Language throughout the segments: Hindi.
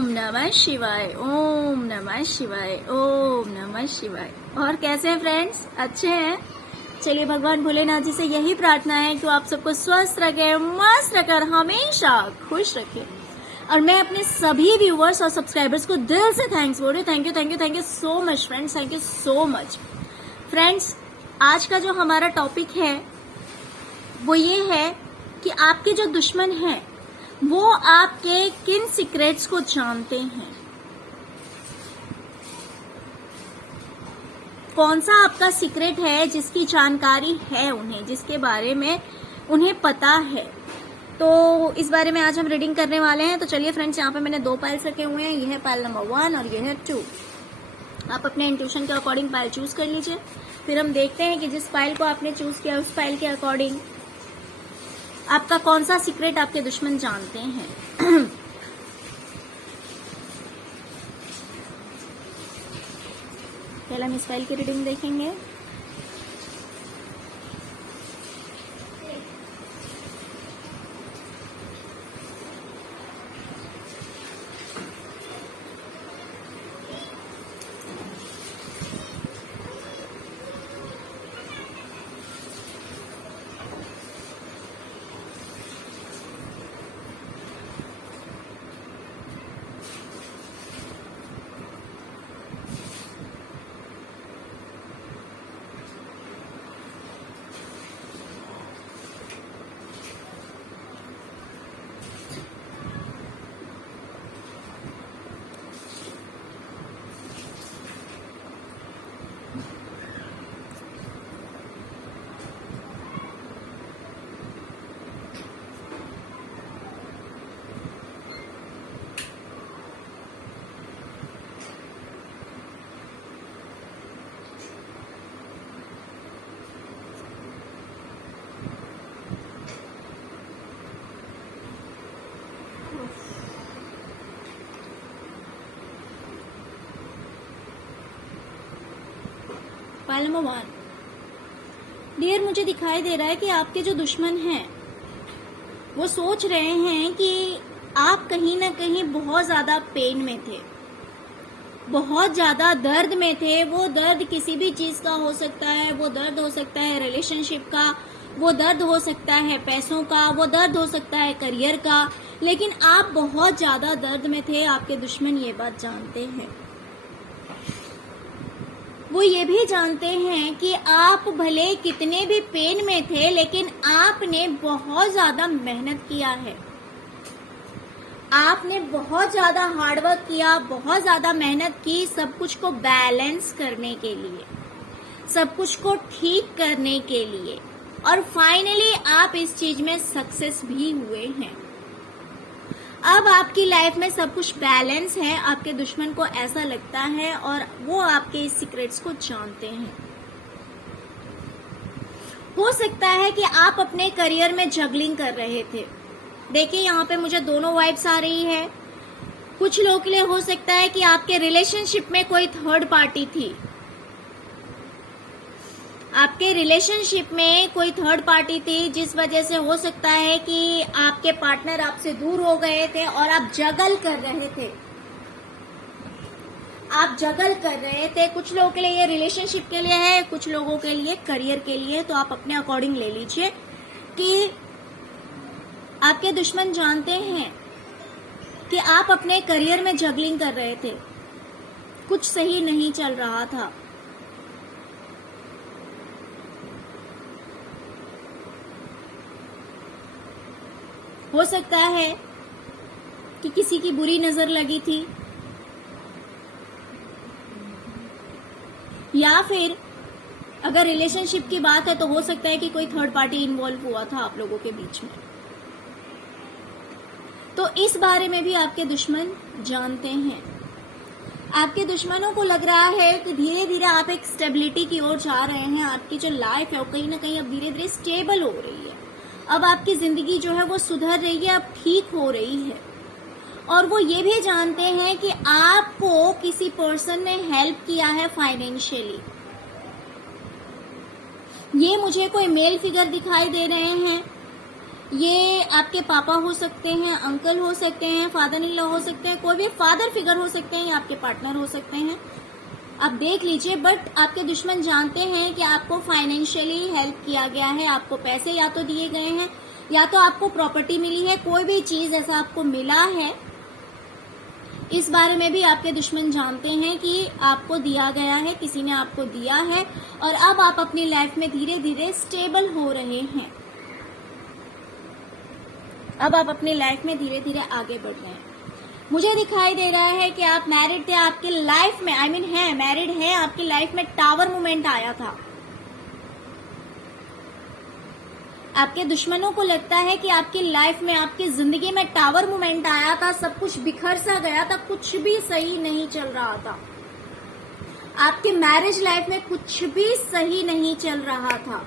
ओम नमः शिवाय, ओम नमः शिवाय, ओम नमः शिवाय। और कैसे हैं फ्रेंड्स, अच्छे हैं? चलिए भगवान भोलेनाथ जी से यही प्रार्थना है कि आप सबको स्वस्थ रखे, मस्त रखकर हमेशा खुश रखे। और मैं अपने सभी व्यूवर्स और सब्सक्राइबर्स को दिल से थैंक्स बोल रही हूँ। Thank you thank you thank you so much friends, thank you so much friends. आज का जो हमारा टॉपिक है वो ये है कि आपके जो दुश्मन हैं वो आपके किन सीक्रेट्स को जानते हैं। कौन सा आपका सीक्रेट है जिसकी जानकारी है उन्हें, जिसके बारे में उन्हें पता है। तो इस बारे में आज हम रीडिंग करने वाले हैं। तो चलिए फ्रेंड्स, यहाँ पे मैंने 2 पाइल्स रखे हुए हैं। ये है पाइल नंबर 1 और ये है 2। आप अपने इंट्यूशन के अकॉर्डिंग पाइल चूज कर लीजिए। फिर हम देखते हैं कि जिस पाइल को आपने चूज किया उस पाइल के अकॉर्डिंग आपका कौन सा सीक्रेट आपके दुश्मन जानते हैं। पहले हम इस फाइल की रीडिंग देखेंगे। File number 1। डियर, मुझे दिखाई दे रहा है कि आपके जो दुश्मन हैं वो सोच रहे हैं कि आप कहीं ना कहीं बहुत ज्यादा पेन में थे, बहुत ज्यादा दर्द में थे। वो दर्द किसी भी चीज का हो सकता है। वो दर्द हो सकता है रिलेशनशिप का, वो दर्द हो सकता है पैसों का, वो दर्द हो सकता है करियर का। लेकिन आप बहुत ज्यादा दर्द में थे। आपके दुश्मन ये बात जानते हैं। वो ये भी जानते हैं कि आप भले कितने भी पेन में थे लेकिन आपने बहुत ज्यादा मेहनत किया है। आपने बहुत ज्यादा हार्डवर्क किया, बहुत ज्यादा मेहनत की सब कुछ को बैलेंस करने के लिए, सब कुछ को ठीक करने के लिए। और फाइनली आप इस चीज में सक्सेस भी हुए हैं। अब आपकी लाइफ में सब कुछ बैलेंस है। आपके दुश्मन को ऐसा लगता है और वो आपके इस सीक्रेट्स को जानते हैं। हो सकता है कि आप अपने करियर में जगलिंग कर रहे थे। देखिए, यहाँ पे मुझे दोनों वाइब्स आ रही है। कुछ लोगों के लिए हो सकता है कि आपके रिलेशनशिप में कोई थर्ड पार्टी थी। आपके रिलेशनशिप में कोई थर्ड पार्टी थी, जिस वजह से हो सकता है कि आपके पार्टनर आपसे दूर हो गए थे और आप जगल कर रहे थे। आप जगल कर रहे थे। कुछ लोगों के लिए ये रिलेशनशिप के लिए है, कुछ लोगों के लिए करियर के लिए। तो आप अपने अकॉर्डिंग ले लीजिए कि आपके दुश्मन जानते हैं कि आप अपने करियर में जगलिंग कर रहे थे, कुछ सही नहीं चल रहा था। हो सकता है कि किसी की बुरी नजर लगी थी, या फिर अगर रिलेशनशिप की बात है तो हो सकता है कि कोई थर्ड पार्टी इन्वॉल्व हुआ था आप लोगों के बीच में। तो इस बारे में भी आपके दुश्मन जानते हैं। आपके दुश्मनों को लग रहा है कि धीरे धीरे आप एक स्टेबिलिटी की ओर जा रहे हैं। आपकी जो लाइफ है वो कहीं ना कहीं अब धीरे धीरे स्टेबल हो रही है। अब आपकी जिंदगी जो है वो सुधर रही है, अब ठीक हो रही है। और वो ये भी जानते हैं कि आपको किसी पर्सन ने हेल्प किया है फाइनेंशियली। ये मुझे कोई मेल फिगर दिखाई दे रहे हैं ये आपके पापा हो सकते हैं, अंकल हो सकते हैं, फादर इन लॉ हो सकते हैं, कोई भी फादर फिगर हो सकते हैं या आपके पार्टनर हो सकते हैं, आप देख लीजिए। बट आपके दुश्मन जानते हैं कि आपको फाइनेंशियली हेल्प किया गया है, आपको पैसे या तो दिए गए हैं या तो आपको प्रॉपर्टी मिली है, कोई भी चीज ऐसा आपको मिला है, इस बारे में भी आपके दुश्मन जानते हैं कि आपको दिया गया है, किसी ने आपको दिया है, और अब आप अपनी लाइफ में धीरे धीरे स्टेबल हो रहे हैं। अब आप अपनी लाइफ में धीरे धीरे आगे बढ़ रहे हैं। मुझे दिखाई दे रहा है कि आप मैरिड थे, आपकी लाइफ में है मैरिड है, आपकी लाइफ में टावर मोमेंट आया था। आपके दुश्मनों को लगता है कि आपकी लाइफ में, आपकी जिंदगी में टावर मोमेंट आया था, सब कुछ बिखर सा गया था, कुछ भी सही नहीं चल रहा था। आपके मैरिज लाइफ में कुछ भी सही नहीं चल रहा था।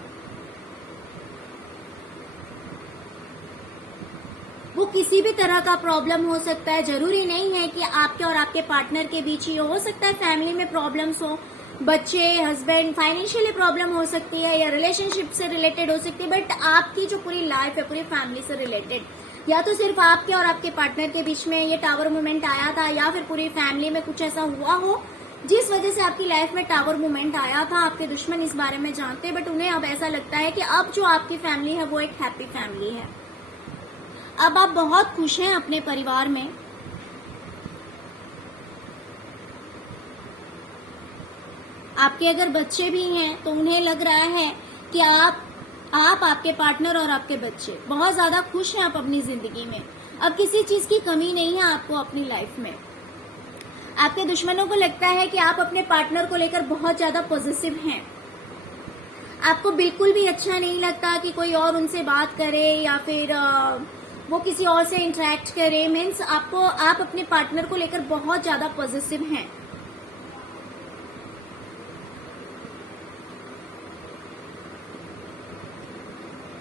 वो किसी भी तरह का प्रॉब्लम हो सकता है, जरूरी नहीं है कि आपके और आपके पार्टनर के बीच ही हो सकता है फैमिली में प्रॉब्लम्स हो, बच्चे, हस्बैंड, फाइनेंशियली प्रॉब्लम हो सकती है या रिलेशनशिप से रिलेटेड हो सकती है। बट आपकी जो पूरी लाइफ है, पूरी फैमिली से रिलेटेड, या तो सिर्फ आपके और आपके पार्टनर के बीच में ये टावर मोमेंट आया था, या फिर पूरी फैमिली में कुछ ऐसा हुआ हो जिस वजह से आपकी लाइफ में टावर मोमेंट आया था। आपके दुश्मन इस बारे में जानते हैं, बट उन्हें अब ऐसा लगता है कि अब जो आपकी फैमिली है वो एक हैप्पी फैमिली है। अब आप बहुत खुश हैं अपने परिवार में। आपके अगर बच्चे भी हैं तो उन्हें लग रहा है कि आप आपके पार्टनर और आपके बच्चे बहुत ज्यादा खुश हैं आप अपनी जिंदगी में। अब किसी चीज की कमी नहीं है आपको अपनी लाइफ में। आपके दुश्मनों को लगता है कि आप अपने पार्टनर को लेकर बहुत ज्यादा पॉजिटिव हैं। आपको बिल्कुल भी अच्छा नहीं लगता कि कोई और उनसे बात करे या फिर वो किसी और से इंटरेक्ट करे। मीन्स आप अपने पार्टनर को लेकर बहुत ज्यादा पॉजिटिव हैं।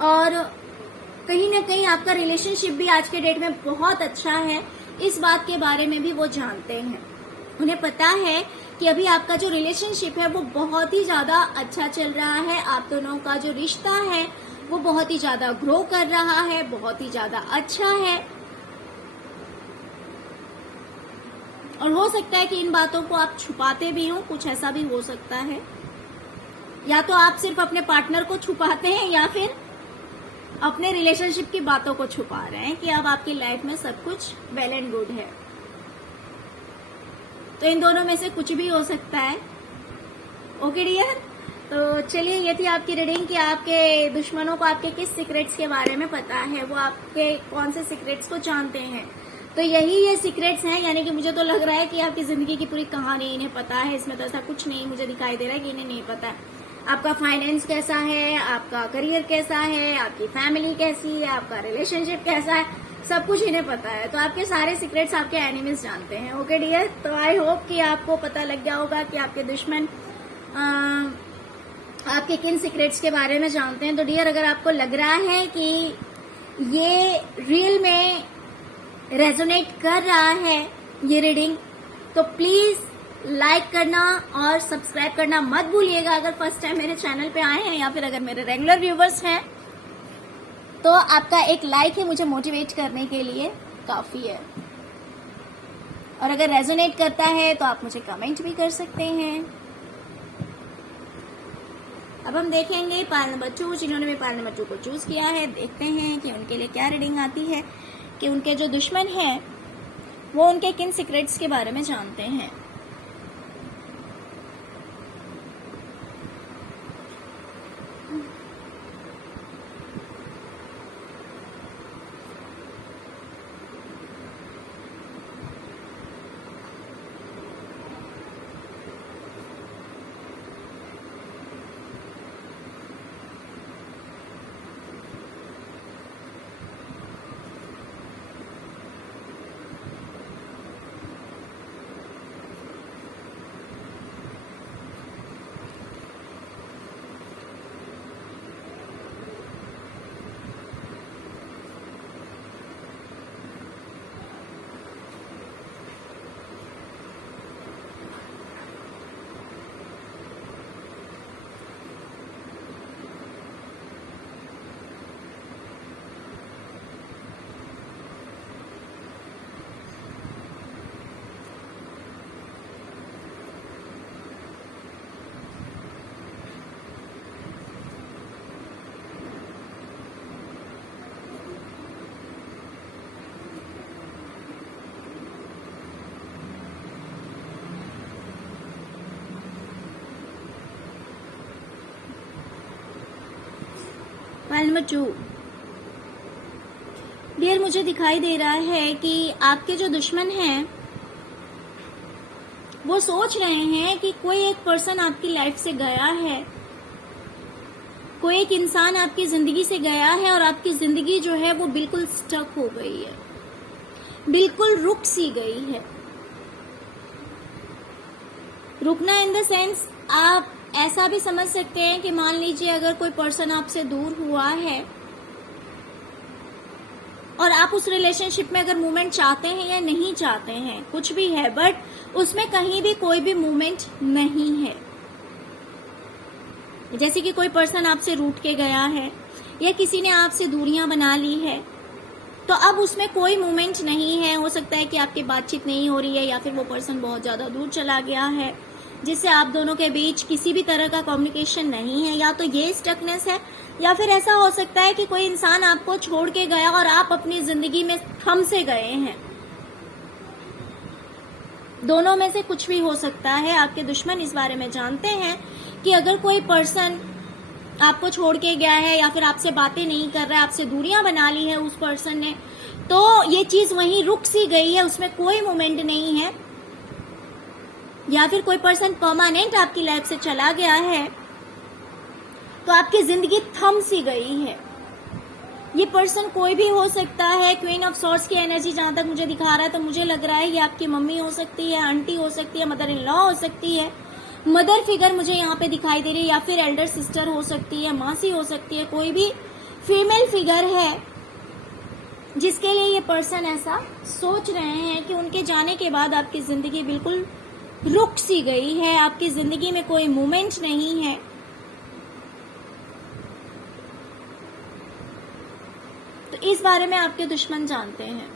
और कहीं ना कहीं आपका रिलेशनशिप भी आज के डेट में बहुत अच्छा है, इस बात के बारे में भी वो जानते हैं। उन्हें पता है कि अभी आपका जो रिलेशनशिप है वो बहुत ही ज्यादा अच्छा चल रहा है। आप दोनों का जो रिश्ता है वो बहुत ही ज्यादा ग्रो कर रहा है, बहुत ही ज्यादा अच्छा है। और हो सकता है कि इन बातों को आप छुपाते भी हो, कुछ ऐसा भी हो सकता है। या तो आप सिर्फ अपने पार्टनर को छुपाते हैं या फिर अपने रिलेशनशिप की बातों को छुपा रहे हैं कि अब आपकी लाइफ में सब कुछ वेल एंड गुड है। तो इन दोनों में से कुछ भी हो सकता है। ओके डियर, तो चलिए ये थी आपकी रीडिंग कि आपके दुश्मनों को आपके किस सीक्रेट्स के बारे में पता है, वो आपके कौन से सीक्रेट्स को जानते हैं। तो यही ये सीक्रेट्स हैं, यानी कि मुझे तो लग रहा है कि आपकी जिंदगी की पूरी कहानी इन्हें पता है। इसमें तो ऐसा कुछ नहीं मुझे दिखाई दे रहा है कि इन्हें नहीं पता है। आपका फाइनेंस कैसा है, आपका करियर कैसा है, आपकी फैमिली कैसी है, आपका रिलेशनशिप कैसा है, सब कुछ इन्हें पता है। तो आपके सारे सीक्रेट्स आपके एनिमीज जानते हैं। ओके डियर, तो आई होप कि आपको पता लग गया होगा कि आपके दुश्मन आपके किन सीक्रेट्स के बारे में जानते हैं। तो डियर, अगर आपको लग रहा है कि ये रियल में रेजोनेट कर रहा है ये रीडिंग, तो प्लीज लाइक करना और सब्सक्राइब करना मत भूलिएगा अगर फर्स्ट टाइम मेरे चैनल पे आए हैं, या फिर अगर मेरे रेगुलर व्यूवर्स हैं तो आपका एक लाइक ही मुझे मोटिवेट करने के लिए काफी है। और अगर रेजोनेट करता है तो आप मुझे कमेंट भी कर सकते हैं। अब हम देखेंगे पाल नंबर 2, जिन्होंने भी पाल नंबर 2 को चूज किया है, देखते हैं कि उनके लिए क्या रीडिंग आती है, कि उनके जो दुश्मन हैं वो उनके किन सीक्रेट्स के बारे में जानते हैं। नंबर 2, डियर मुझे दिखाई दे रहा है कि आपके जो दुश्मन हैं वो सोच रहे हैं कि कोई एक पर्सन आपकी लाइफ से गया है, कोई एक इंसान आपकी जिंदगी से गया है और आपकी जिंदगी जो है वो बिल्कुल स्टक हो गई है, बिल्कुल रुक सी गई है। रुकना इन द सेंस आप ऐसा भी समझ सकते हैं कि मान लीजिए अगर कोई पर्सन आपसे दूर हुआ है और आप उस रिलेशनशिप में अगर मूवमेंट चाहते हैं या नहीं चाहते हैं, कुछ भी है, बट उसमें कहीं भी कोई भी मूवमेंट नहीं है। जैसे कि कोई पर्सन आपसे रूठ के गया है या किसी ने आपसे दूरियां बना ली है, तो अब उसमें कोई मूवमेंट नहीं है। हो सकता है कि आपकी बातचीत नहीं हो रही है या फिर वो पर्सन बहुत ज्यादा दूर चला गया है जिससे आप दोनों के बीच किसी भी तरह का कम्युनिकेशन नहीं है, या तो ये स्टकनेस है या फिर ऐसा हो सकता है कि कोई इंसान आपको छोड़ के गया और आप अपनी जिंदगी में थम से गए हैं। दोनों में से कुछ भी हो सकता है। आपके दुश्मन इस बारे में जानते हैं कि अगर कोई पर्सन आपको छोड़ के गया है या फिर आपसे बातें नहीं कर रहा है, आपसे दूरियां बना ली है उस पर्सन ने, तो ये चीज वहीं रुक सी गई है, उसमें कोई मोमेंट नहीं है। या फिर कोई पर्सन परमानेंट आपकी लाइफ से चला गया है तो आपकी जिंदगी थम सी गई है। ये पर्सन कोई भी हो सकता है। क्वीन ऑफ सॉर्ड्स की एनर्जी जहां तक मुझे दिखा रहा है तो मुझे लग रहा है ये आपकी मम्मी हो सकती है, आंटी हो सकती है, मदर इन लॉ हो सकती है, मदर फिगर मुझे यहाँ पे दिखाई दे रही है, या फिर एल्डर सिस्टर हो सकती है, मासी हो सकती है। कोई भी फीमेल फिगर है जिसके लिए ये पर्सन ऐसा सोच रहे हैं कि उनके जाने के बाद आपकी जिंदगी बिल्कुल रुक सी गई है, आपकी जिंदगी में कोई मूवमेंट नहीं है। तो इस बारे में आपके दुश्मन जानते हैं।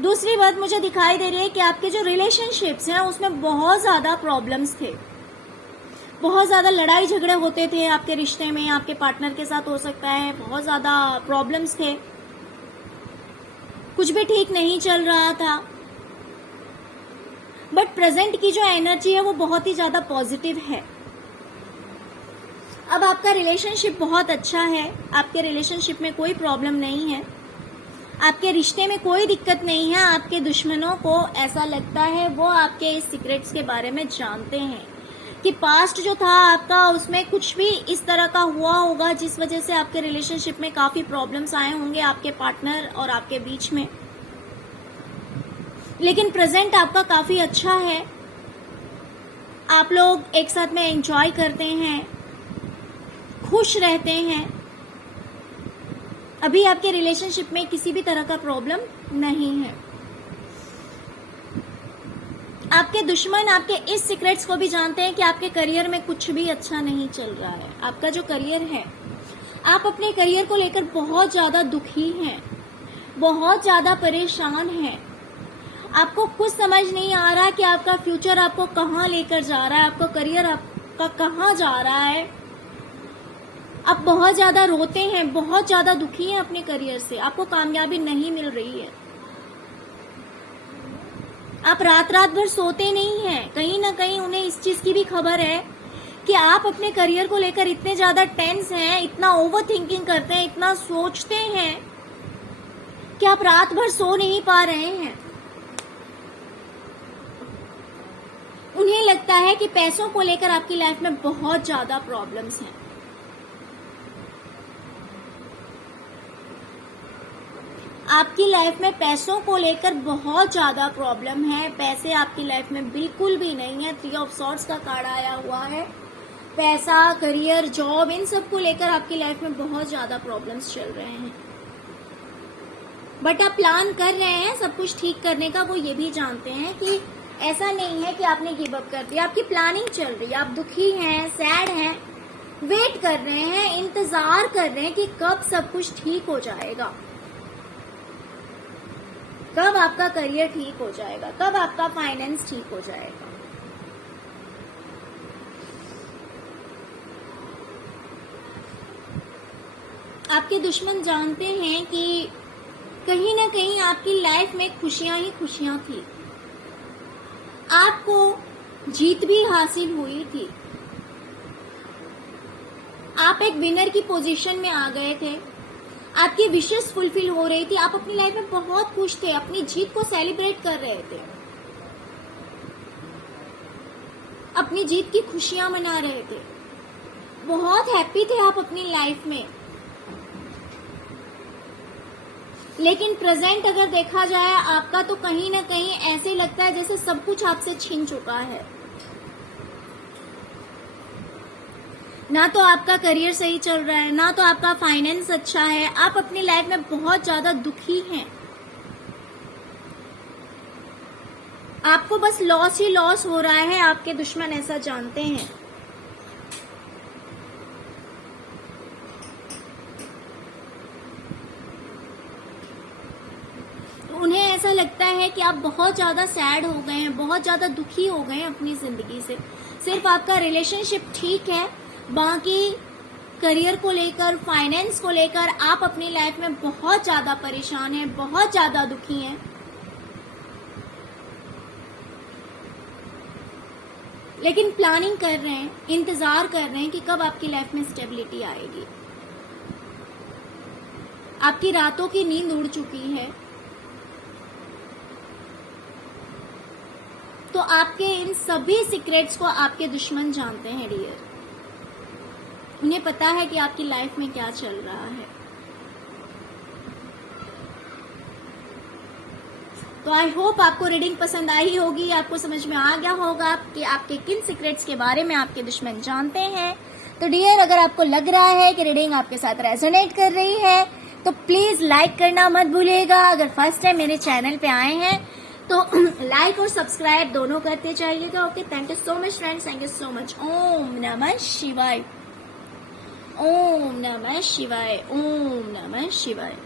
दूसरी बात मुझे दिखाई दे रही है कि आपके जो रिलेशनशिप्स हैं उसमें बहुत ज्यादा प्रॉब्लम्स थे, बहुत ज्यादा लड़ाई झगड़े होते थे आपके रिश्ते में, आपके पार्टनर के साथ हो सकता है, बहुत ज्यादा प्रॉब्लम्स थे, कुछ भी ठीक नहीं चल रहा था। बट प्रेजेंट की जो एनर्जी है वो बहुत ही ज्यादा पॉजिटिव है। अब आपका रिलेशनशिप बहुत अच्छा है, आपके रिलेशनशिप में कोई प्रॉब्लम नहीं है, आपके रिश्ते में कोई दिक्कत नहीं है। आपके दुश्मनों को ऐसा लगता है वो आपके इस सीक्रेट्स के बारे में जानते हैं कि पास्ट जो था आपका उसमें कुछ भी इस तरह का हुआ होगा जिस वजह से आपके रिलेशनशिप में काफी प्रॉब्लम्स आए होंगे आपके पार्टनर और आपके बीच में। लेकिन प्रेजेंट आपका काफी अच्छा है, आप लोग एक साथ में एंजॉय करते हैं, खुश रहते हैं। अभी आपके रिलेशनशिप में किसी भी तरह का प्रॉब्लम नहीं है। आपके दुश्मन आपके इस सीक्रेट्स को भी जानते हैं कि आपके करियर में कुछ भी अच्छा नहीं चल रहा है। आपका जो करियर है, आप अपने करियर को लेकर बहुत ज्यादा दुखी हैं, बहुत ज्यादा परेशान हैं। आपको कुछ समझ नहीं आ रहा कि आपका फ्यूचर आपको कहाँ लेकर जा रहा है, आपका करियर आपका कहाँ जा रहा है। आप बहुत ज्यादा रोते हैं, बहुत ज्यादा दुखी हैं अपने करियर से, आपको कामयाबी नहीं मिल रही है। आप रात रात भर सोते नहीं हैं, कहीं ना कहीं उन्हें इस चीज की भी खबर है कि आप अपने करियर को लेकर इतने ज्यादा टेंस हैं, इतना ओवर थिंकिंग करते हैं, इतना सोचते हैं कि आप रात भर सो नहीं पा रहे हैं। उन्हें लगता है कि पैसों को लेकर आपकी लाइफ में बहुत ज्यादा प्रॉब्लम्स हैं। आपकी लाइफ में पैसों को लेकर बहुत ज्यादा प्रॉब्लम है। पैसे आपकी लाइफ में बिल्कुल भी नहीं है। 3 ऑफ सॉर्ड्स का कार्ड आया हुआ है। पैसा, करियर, जॉब, इन सब को लेकर आपकी लाइफ में बहुत ज्यादा प्रॉब्लम्स चल रहे हैं। बट आप प्लान कर रहे हैं सब कुछ ठीक करने का। वो ये भी जानते हैं कि ऐसा नहीं है कि आपने गिव अप कर दिया, आपकी प्लानिंग चल रही है। आप दुखी हैं, सैड हैं, वेट कर रहे हैं, इंतजार कर रहे हैं कि कब सब कुछ ठीक हो जाएगा, कब आपका करियर ठीक हो जाएगा, कब आपका फाइनेंस ठीक हो जाएगा। आपके दुश्मन जानते हैं कि कहीं ना कहीं आपकी लाइफ में खुशियां ही खुशियां थी, आपको जीत भी हासिल हुई थी, आप एक विनर की पोजीशन में आ गए थे, आपकी विशेष फुलफिल हो रही थी, आप अपनी लाइफ में बहुत खुश थे, अपनी जीत को सेलिब्रेट कर रहे थे, अपनी जीत की खुशियां मना रहे थे, बहुत हैप्पी थे आप अपनी लाइफ में। लेकिन प्रेजेंट अगर देखा जाए आपका, तो कहीं ना कहीं ऐसे लगता है जैसे सब कुछ आपसे छीन चुका है। ना तो आपका करियर सही चल रहा है, ना तो आपका फाइनेंस अच्छा है, आप अपनी लाइफ में बहुत ज्यादा दुखी हैं। आपको बस लॉस ही लॉस हो रहा है, आपके दुश्मन ऐसा जानते हैं। उन्हें ऐसा लगता है कि आप बहुत ज्यादा सैड हो गए हैं, बहुत ज्यादा दुखी हो गए हैं अपनी जिंदगी से। सिर्फ आपका रिलेशनशिप ठीक है, बाकी करियर को लेकर, फाइनेंस को लेकर आप अपनी लाइफ में बहुत ज्यादा परेशान हैं, बहुत ज्यादा दुखी हैं। लेकिन प्लानिंग कर रहे हैं, इंतजार कर रहे हैं कि कब आपकी लाइफ में स्टेबिलिटी आएगी। आपकी रातों की नींद उड़ चुकी है। तो आपके इन सभी सीक्रेट्स को आपके दुश्मन जानते हैं डियर। उन्हें पता है कि आपकी लाइफ में क्या चल रहा है। तो आई होप आपको रीडिंग पसंद आई होगी, आपको समझ में आ गया होगा कि आपके किन सीक्रेट्स के बारे में आपके दुश्मन जानते हैं। तो डियर, अगर आपको लग रहा है कि रीडिंग आपके साथ रेजोनेट कर रही है तो प्लीज लाइक करना मत भूलिएगा। अगर फर्स्ट टाइम मेरे चैनल पे आए हैं तो लाइक और सब्सक्राइब दोनों करते जाइएगा। Okay, thank you so much friends, thank you so much. ओम नमः शिवाय, ओम नमः शिवाय, ओम नमः शिवाय।